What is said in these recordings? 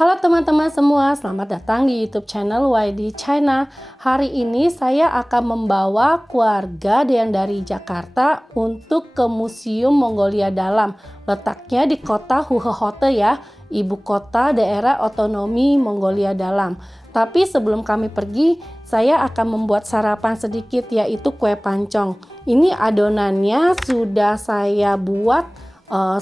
Halo teman-teman semua, selamat datang di YouTube channel YD China. Hari ini saya akan membawa keluarga yang dari Jakarta untuk ke Museum Mongolia Dalam. Letaknya di kota Huhehote ya, ibu kota daerah otonomi Mongolia Dalam. Tapi sebelum kami pergi, saya akan membuat sarapan sedikit, yaitu kue pancong. Ini adonannya sudah saya buat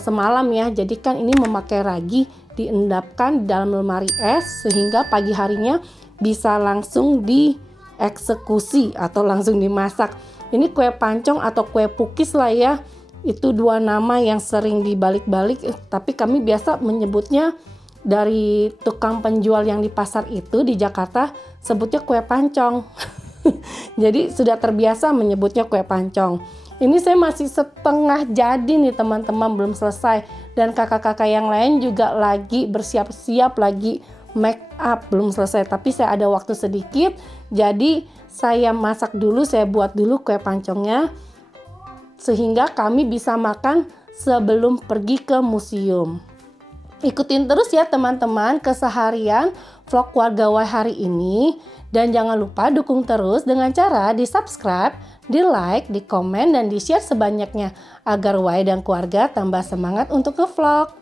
semalam ya, jadi kan ini memakai ragi, diendapkan di dalam lemari es sehingga pagi harinya bisa langsung dieksekusi atau langsung dimasak. Ini kue pancong atau kue pukis lah ya, itu dua nama yang sering dibalik-balik, tapi kami biasa menyebutnya dari tukang penjual yang di pasar itu di Jakarta sebutnya kue pancong. Jadi sudah terbiasa menyebutnya kue pancong. Ini saya masih setengah jadi nih teman-teman, belum selesai. Dan kakak-kakak yang lain juga lagi bersiap-siap, lagi make up, belum selesai. Tapi saya ada waktu sedikit, jadi saya masak dulu, saya buat dulu kue pancongnya. Sehingga kami bisa makan sebelum pergi ke museum. Ikutin terus ya teman-teman keseharian vlog Warga Y hari ini. Dan jangan lupa dukung terus dengan cara di subscribe, di like, di komen, dan di share sebanyaknya agar Y dan keluarga tambah semangat untuk nge-vlog.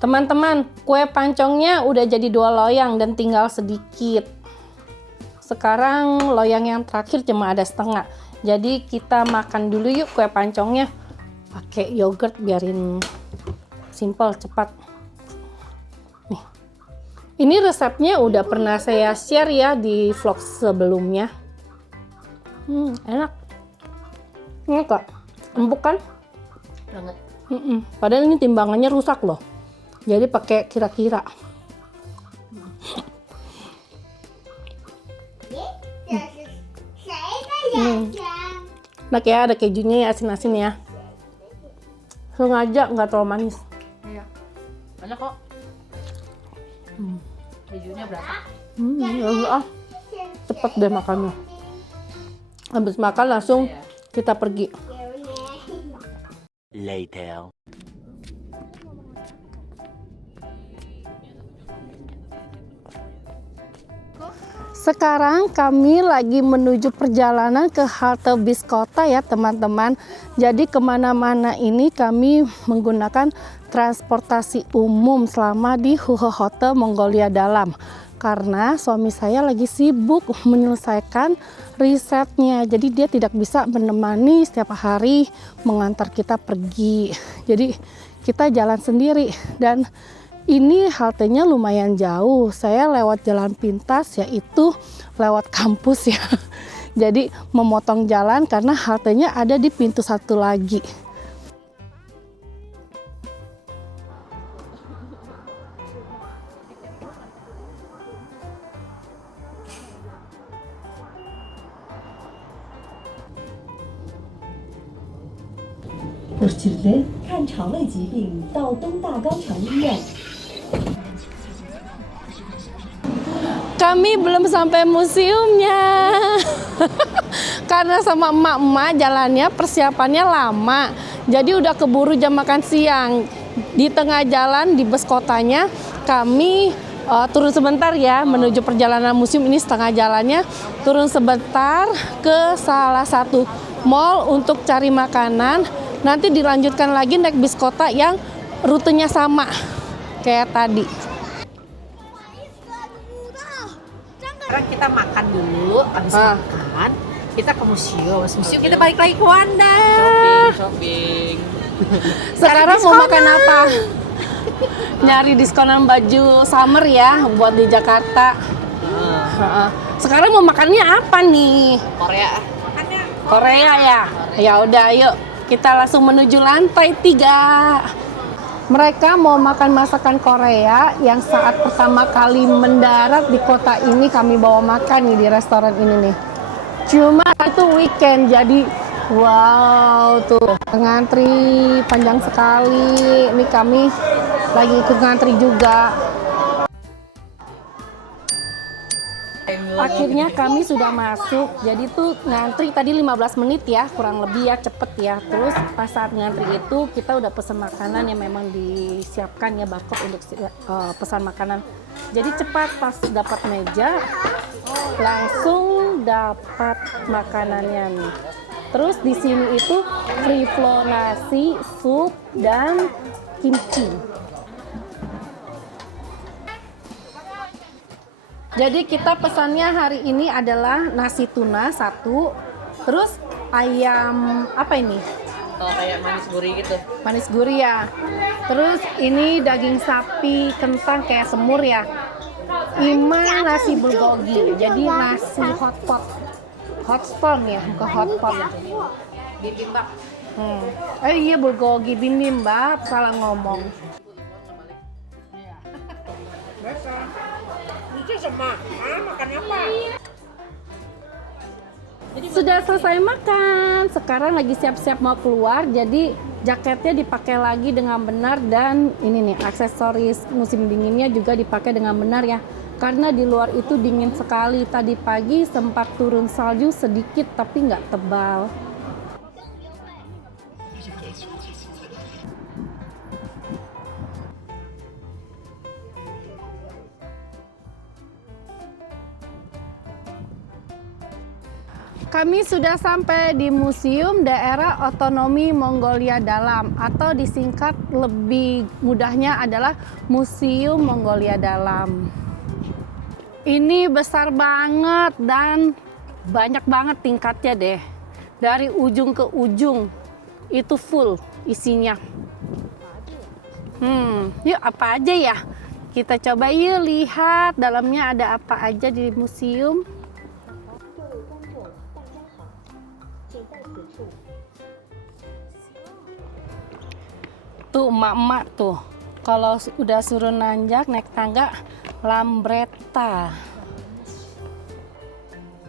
Teman-teman, kue pancongnya udah jadi 2 loyang dan tinggal sedikit. Sekarang loyang yang terakhir cuma ada setengah. Jadi kita makan dulu yuk kue pancongnya. Pakai yogurt biarin simple, cepat. Nih. Ini resepnya udah pernah saya share ya di vlog sebelumnya. Enak. Ini kok, empuk kan? Banget. Padahal ini timbangannya rusak loh. Jadi pakai kira-kira. Enak ya, ada kejunya ya, asin-asin ya. Sengaja nggak terlalu manis. Iya. Banyak kok. Kejunya berapa? Ya, cepet deh makannya. Habis makan langsung kita pergi. Later. Sekarang kami lagi menuju perjalanan ke halte bis kota ya teman-teman. Jadi kemana-mana ini kami menggunakan transportasi umum selama di Huhehote Mongolia Dalam. Karena suami saya lagi sibuk menyelesaikan risetnya. Jadi dia tidak bisa menemani setiap hari mengantar kita pergi. Jadi kita jalan sendiri dan ini haltenya lumayan jauh. Saya lewat jalan pintas, yaitu lewat kampus ya. Jadi memotong jalan karena haltenya ada di pintu satu lagi. Kami belum sampai museumnya. Karena sama emak-emak jalannya persiapannya lama. Jadi udah keburu jam makan siang. Di tengah jalan di bus kotanya kami turun sebentar ya menuju perjalanan museum. Ini setengah jalannya, turun sebentar ke salah satu mall untuk cari makanan. Nanti dilanjutkan lagi naik bis kota yang rutenya sama kayak tadi. Sekarang kita makan dulu, habis makan kita ke museum. Habis museum kita balik lagi ke Wanda. Shopping. Sekarang mau makan apa? Nyari diskonan baju summer ya buat di Jakarta. Sekarang mau makannya apa nih? Korea. Korea ya. Ya udah, yuk kita langsung menuju lantai 3. Mereka mau makan masakan Korea yang saat pertama kali mendarat di kota ini kami bawa makan nih di restoran ini nih. Cuma itu weekend, jadi Wow, tuh ngantri panjang sekali. Ini kami lagi ikut ngantri juga. Akhirnya kami sudah masuk. Jadi tuh ngantri tadi 15 menit ya, kurang lebih ya, cepet ya. Terus pas saat ngantri itu kita udah pesan makanan yang memang disiapkan ya, barcode untuk pesan makanan. Jadi cepat, pas dapat meja langsung dapat makanannya nih. Terus di sini itu free flow nasi, sup, dan kimchi. Jadi kita pesannya hari ini adalah nasi tuna 1, terus ayam apa ini? Oh, kayak manis gurih gitu. Manis gurih ya. Terus ini daging sapi kentang kayak semur ya. 5 nasi bulgogi. Jadi nasi hotpot. Hotstone ya, bukan hotpot. Bibimbap. Iya bulgogi bibimbap, salah ngomong. Itu sama. Makan apa? Sudah selesai makan, sekarang lagi siap-siap mau keluar. Jadi jaketnya dipakai lagi dengan benar, dan ini nih aksesoris musim dinginnya juga dipakai dengan benar ya. Karena di luar itu dingin sekali. Tadi pagi sempat turun salju sedikit tapi nggak tebal. Kami sudah sampai di Museum Daerah Otonomi Mongolia Dalam, atau disingkat lebih mudahnya adalah Museum Mongolia Dalam. Ini besar banget dan banyak banget tingkatnya deh. Dari ujung ke ujung itu full isinya. Yuk apa aja ya? Kita coba yuk lihat dalamnya ada apa aja di museum. Tuh emak-emak tuh, kalau udah suruh nanjak naik tangga lambretta.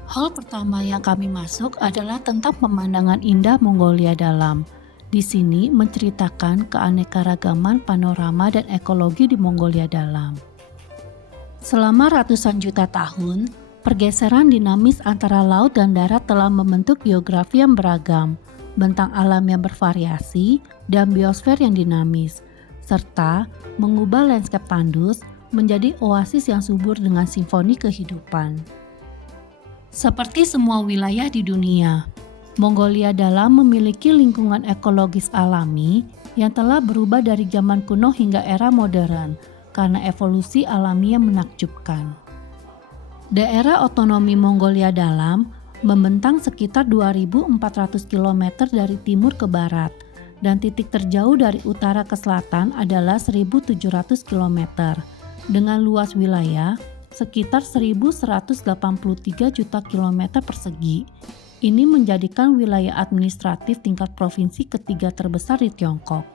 Hal pertama yang kami masuk adalah tentang pemandangan indah Mongolia Dalam. Di sini menceritakan keanekaragaman panorama dan ekologi di Mongolia Dalam. Selama ratusan juta tahun, pergeseran dinamis antara laut dan darat telah membentuk geografi yang beragam, bentang alam yang bervariasi, dan biosfer yang dinamis, serta mengubah lanskap tandus menjadi oasis yang subur dengan simfoni kehidupan. Seperti semua wilayah di dunia, Mongolia Dalam memiliki lingkungan ekologis alami yang telah berubah dari zaman kuno hingga era modern karena evolusi alami yang menakjubkan. Daerah otonomi Mongolia Dalam membentang sekitar 2.400 km dari timur ke barat, dan titik terjauh dari utara ke selatan adalah 1.700 km, dengan luas wilayah sekitar 1.183 juta kilometer persegi. Ini menjadikan wilayah administratif tingkat provinsi ketiga terbesar di Tiongkok.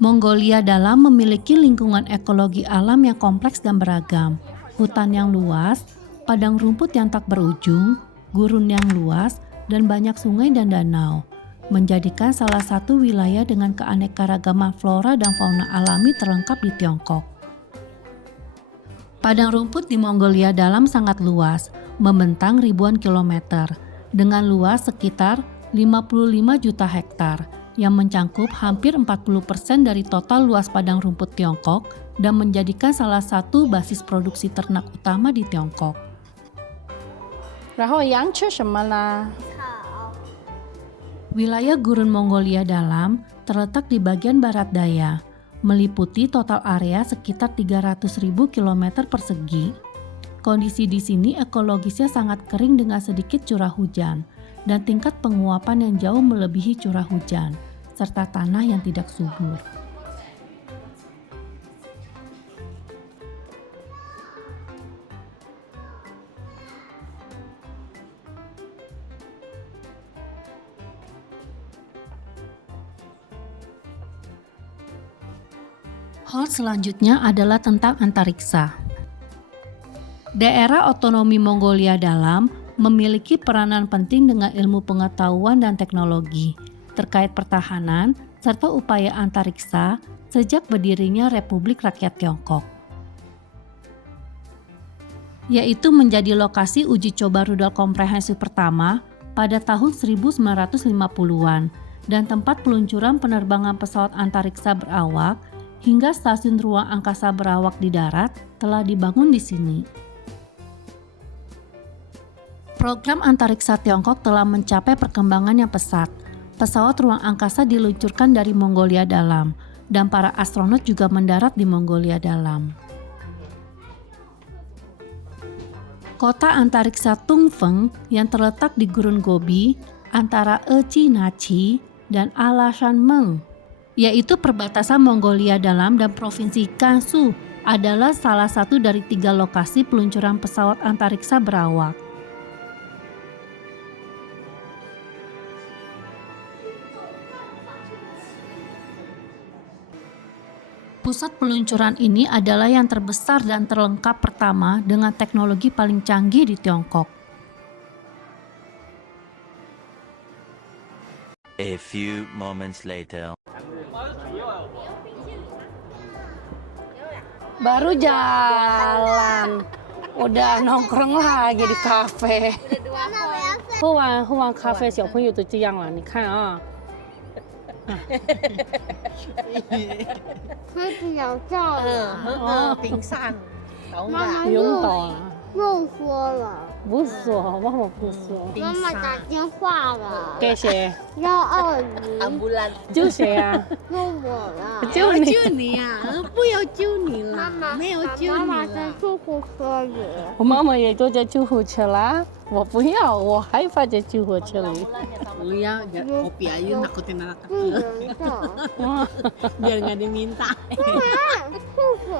Mongolia Dalam memiliki lingkungan ekologi alam yang kompleks dan beragam, hutan yang luas, padang rumput yang tak berujung, gurun yang luas, dan banyak sungai dan danau, menjadikan salah satu wilayah dengan keanekaragaman flora dan fauna alami terlengkap di Tiongkok. Padang rumput di Mongolia Dalam sangat luas, membentang ribuan kilometer, dengan luas sekitar 55 juta hektar, yang mencakup hampir 40% dari total luas padang rumput Tiongkok dan menjadikan salah satu basis produksi ternak utama di Tiongkok. 然后羊吃什么呢？ Wilayah Gurun Mongolia Dalam terletak di bagian barat daya, meliputi total area sekitar 300.000 km persegi. Kondisi di sini ekologisnya sangat kering dengan sedikit curah hujan, dan tingkat penguapan yang jauh melebihi curah hujan, serta tanah yang tidak subur. Hal selanjutnya adalah tentang antariksa. Daerah otonomi Mongolia Dalam memiliki peranan penting dengan ilmu pengetahuan dan teknologi terkait pertahanan serta upaya antariksa sejak berdirinya Republik Rakyat Tiongkok, yaitu menjadi lokasi uji coba rudal komprehensif pertama pada tahun 1950-an dan tempat peluncuran penerbangan pesawat antariksa berawak hingga stasiun ruang angkasa berawak di darat telah dibangun di sini. Program antariksa Tiongkok telah mencapai perkembangan yang pesat. Pesawat ruang angkasa diluncurkan dari Mongolia Dalam, dan para astronot juga mendarat di Mongolia Dalam. Kota antariksa Tungfeng yang terletak di Gurun Gobi antara Eci Nachi dan Alashanmeng, yaitu perbatasan Mongolia Dalam dan Provinsi Gansu, adalah salah satu dari 3 lokasi peluncuran pesawat antariksa berawak. Pusat peluncuran ini adalah yang terbesar dan terlengkap pertama dengan teknologi paling canggih di Tiongkok. A few moments later. Baru jalan, udah nongkrong lagi di kafe. 喝完咖啡，小朋友都这样了，你看啊。他比较照了， pingsan. Tahu 妈 nggak? 妈 不用 又 懂了， 又说了， 不说，妈妈不说。 妈妈打电话了，给谁？ 120 Ambulan. 救谁啊？救我了。救你。你呀，不要救你妈妈，没有救妈妈你了。在救护车里，我妈妈也坐在救护车啦，我不要，我害怕在救护车里。 Oh ya, biar kopi aja nakutin anak 不 kecil. 能上。 Biar nggak diminta. 护士，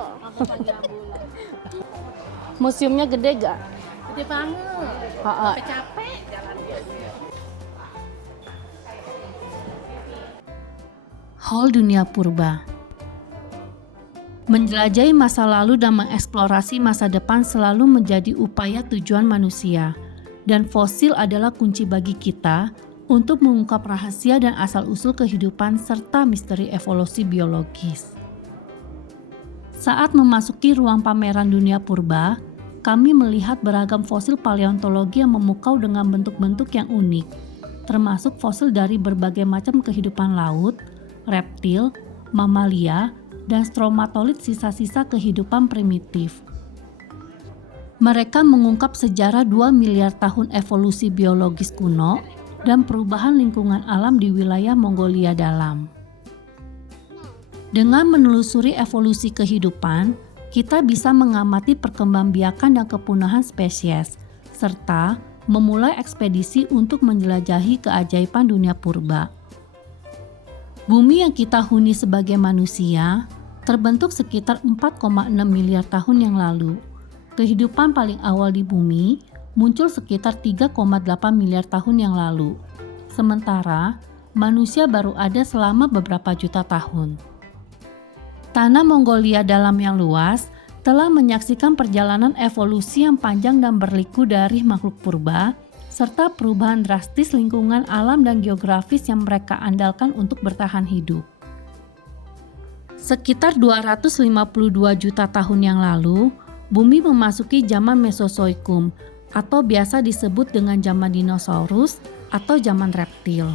Museumnya gede gak? Gede banget. Capek jalan dia. Hall Dunia Purba. Menjelajahi masa lalu dan mengeksplorasi masa depan selalu menjadi upaya tujuan manusia, dan fosil adalah kunci bagi kita untuk mengungkap rahasia dan asal-usul kehidupan serta misteri evolusi biologis. Saat memasuki ruang pameran dunia purba, kami melihat beragam fosil paleontologi yang memukau dengan bentuk-bentuk yang unik, termasuk fosil dari berbagai macam kehidupan laut, reptil, mamalia, dan stromatolit sisa-sisa kehidupan primitif. Mereka mengungkap sejarah 2 miliar tahun evolusi biologis kuno dan perubahan lingkungan alam di wilayah Mongolia Dalam. Dengan menelusuri evolusi kehidupan, kita bisa mengamati perkembangbiakan dan kepunahan spesies, serta memulai ekspedisi untuk menjelajahi keajaiban dunia purba. Bumi yang kita huni sebagai manusia terbentuk sekitar 4,6 miliar tahun yang lalu. Kehidupan paling awal di bumi muncul sekitar 3,8 miliar tahun yang lalu. Sementara, manusia baru ada selama beberapa juta tahun. Tanah Mongolia Dalam yang luas telah menyaksikan perjalanan evolusi yang panjang dan berliku dari makhluk purba, serta perubahan drastis lingkungan alam dan geografis yang mereka andalkan untuk bertahan hidup. Sekitar 252 juta tahun yang lalu, bumi memasuki zaman Mesozoikum, atau biasa disebut dengan zaman dinosaurus atau zaman reptil.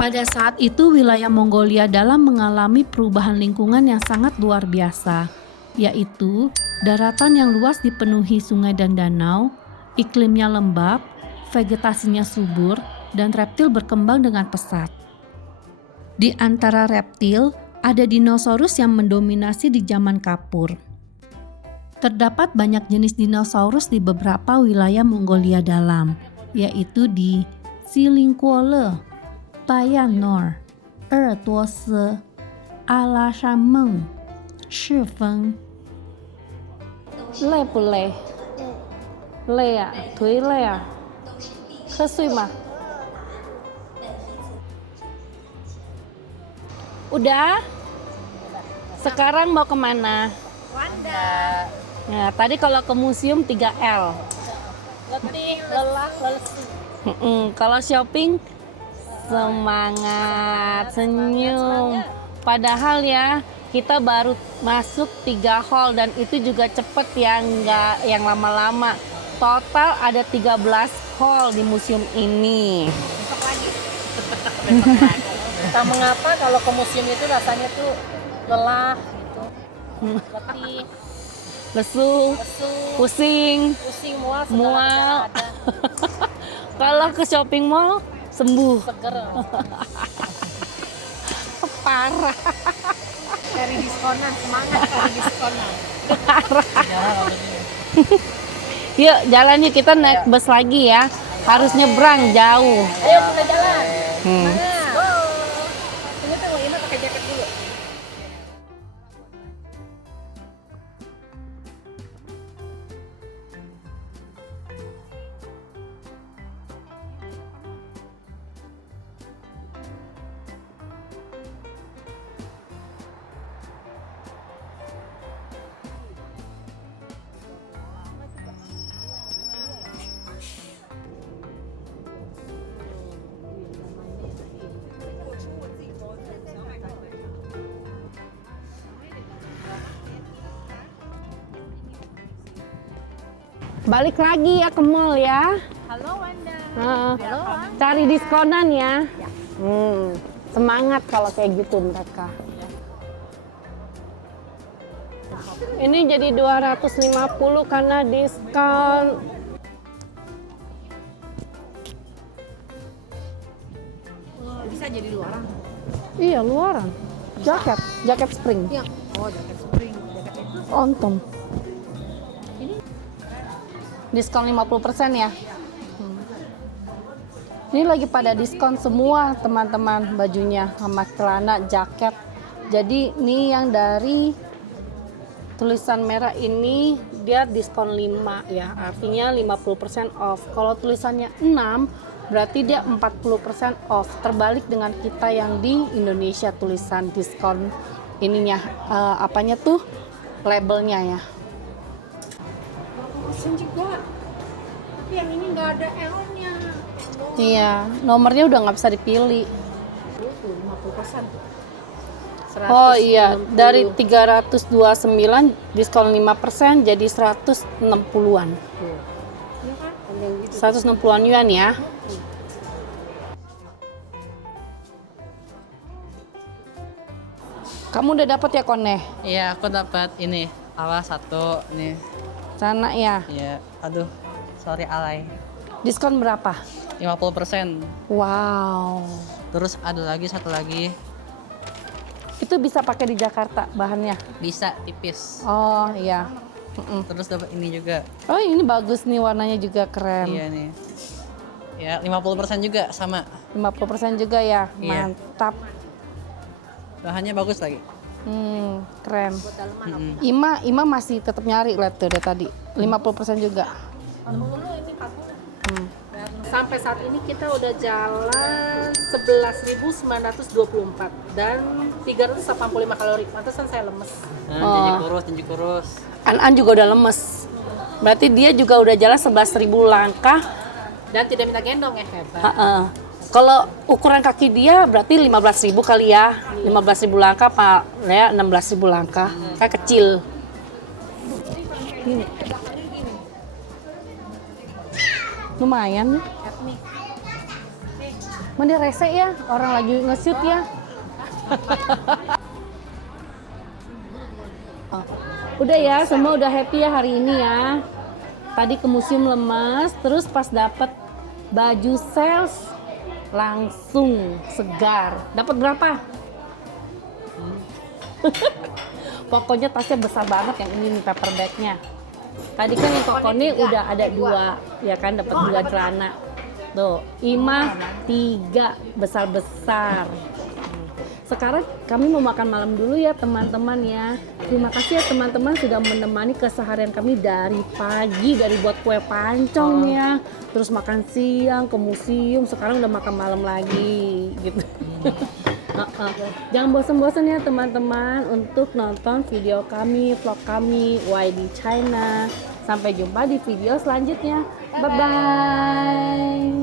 Pada saat itu wilayah Mongolia Dalam mengalami perubahan lingkungan yang sangat luar biasa, yaitu daratan yang luas dipenuhi sungai dan danau, iklimnya lembab, vegetasinya subur, dan reptil berkembang dengan pesat. Di antara reptil, ada dinosaurus yang mendominasi di zaman Kapur. Terdapat banyak jenis dinosaurus di beberapa wilayah Mongolia Dalam, yaitu di Xilingguole, Bayan Nor, Ertuose, Alashanmeng, Shifeng. 累不累？累啊，腿累啊。喝水吗？ Udah? Sekarang mau kemana? Wanda. Nah, tadi kalau ke museum 3L. letih, lelah, lesu. Kalau shopping semangat, senyum. Padahal ya kita baru masuk 3 hall dan itu juga cepet ya, nggak yang lama-lama. Total ada 13 hall di museum ini. Besok lagi. Besok lagi. Entah mengapa kalau ke museum itu rasanya tuh lelah gitu. Letih, Lesu, lesu, pusing, mual, segala mual. macam ada. Kalau ke shopping mall sembuh. Seger. Parah. Cari diskonan, semangat cari diskonan. Yuk jalan yuk, kita naik bus lagi ya. Harus nyebrang jauh. Ayo kita jalan. Hmm. Tunggu, Ima pakai jaket dulu. Balik lagi ya ke mall ya. Halo Wanda. Heeh. Cari diskonan ya. Semangat kalau kayak gitu mereka. Ini jadi 250 karena diskon. Bisa jadi luaran. Iya, luaran. Jaket spring. Iya. Oh, jaket spring. Jaket itu Untung. Diskon 50% ya. Ini lagi pada diskon semua teman-teman, bajunya sama celana, jaket. Jadi ini yang dari tulisan merah ini dia diskon 5 ya. Artinya 50% off. Kalau tulisannya 6 berarti dia 40% off. Terbalik dengan kita yang di Indonesia tulisan diskon ininya apanya tuh labelnya ya. pesen juga. Tapi yang ini nggak ada L-nya. Iya, nomornya udah nggak bisa dipilih. Tuh, 50%. Oh iya, dari 329 diskon 5% jadi 160-an. Iya kan? Yang gitu. 160-an yuan ya. Kamu udah dapat ya Koneh? Iya, aku dapat ini. Alas satu nih. Sana ya. Iya, aduh. Sorry alay. Diskon berapa? 50%. Wow. Terus ada lagi satu lagi. Itu bisa pakai di Jakarta bahannya. Bisa tipis. Oh iya. Terus dapat ini juga. Oh ini bagus nih, warnanya juga keren. Iya nih. Ya, 50% juga sama. 50% juga ya. Iya. Mantap. Bahannya bagus lagi. Keren. Ima masih tetap nyari, lihat tuh dari tadi. 50% juga. Sampai saat ini kita udah jalan 11.924 dan 385 kalori. Pantesan saya lemes. Nah, janji kurus. An juga udah lemes. Berarti dia juga udah jalan 11.000 langkah. Dan tidak minta gendong ya, hebat. Kalau ukuran kaki dia berarti 15.000 kali ya. 15.000 langkah Pak, ya 16.000 langkah. Kayak kecil. Ini. Lumayan. Mana rese ya, orang lagi nge-shoot ya. Udah ya, semua udah happy ya hari ini ya. Tadi ke museum lemas, terus pas dapet baju sales langsung segar. Dapat berapa? Pokoknya tasnya besar banget yang ini nih, paper bagnya. Tadi kan yang kokonnya udah ada 2, ya kan, dapat 2 celana. Tuh, Ima 3 besar-besar. Sekarang kami mau makan malam dulu ya teman-teman ya. Terima kasih ya teman-teman sudah menemani keseharian kami dari pagi, dari buat kue pancong ya, terus makan siang ke museum, sekarang udah makan malam lagi gitu. Jangan bosan-bosan ya teman-teman untuk nonton video kami, vlog kami YD China. Sampai jumpa di video selanjutnya. Bye-bye.